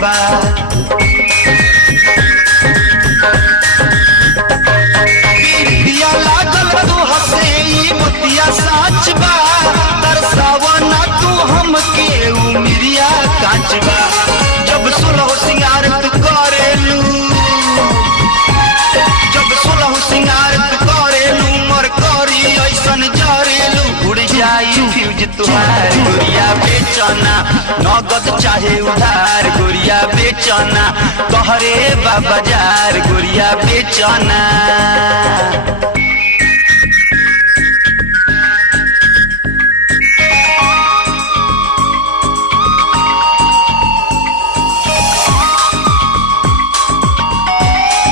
बा। लागल तू हसे मोतिया साच बा, तरसावना तू हमके उमिरिया काच बा। जब सुलह सिंगार तू करेलू, जब सुलह सिंगार तू करेलू, मर करी ऐसन जरेलू। उड़ जाई फ्यूज तुहार गोरिया बेचना, नगद चाहे उधार गोरिया बेचना, तोहरे बा बाजार गोरिया बेचना।